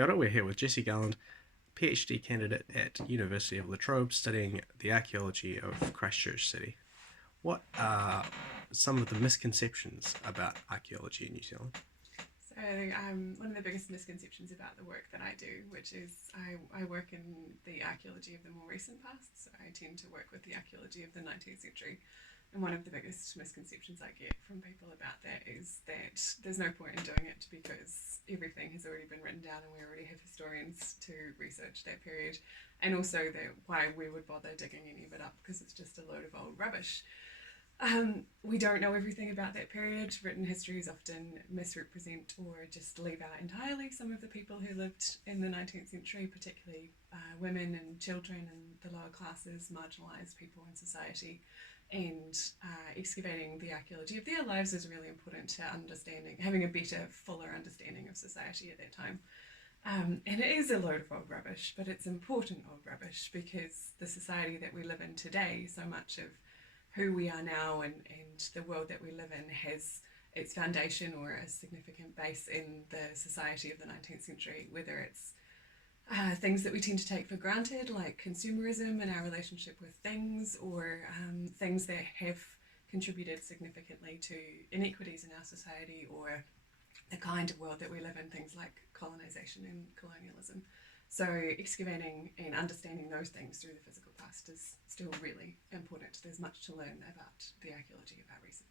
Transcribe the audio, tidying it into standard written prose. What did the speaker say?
Kia ora, we're here with Jessie Garland, PhD candidate at University of La Trobe, studying the archaeology of Christchurch City. What are some of the misconceptions about archaeology in New Zealand? So one of the biggest misconceptions about the work that I do, which is I work in the archaeology of the more recent past, so I tend to work with the archaeology of the 19th century. And one of the biggest misconceptions I get from people about that is that there's no point in doing it because everything has already been written down and we already have historians to research that period. And also that why we would bother digging any of it up because it's just a load of old rubbish. We don't know everything about that period. Written histories often misrepresent or just leave out entirely some of the people who lived in the 19th century, particularly women and children and the lower classes, marginalised people in society. And excavating the archaeology of their lives is really important to understanding, having a better, fuller understanding of society at that time. And it is a load of old rubbish, but it's important old rubbish because the society that we live in today, so much of who we are now and the world that we live in has its foundation or a significant base in the society of the 19th century, whether it's things that we tend to take for granted, like consumerism and our relationship with things, or things that have contributed significantly to inequities in our society, or the kind of world that we live in, things like colonization and colonialism. So excavating and understanding those things through the physical past is still really important. There's much to learn about the archaeology of our recent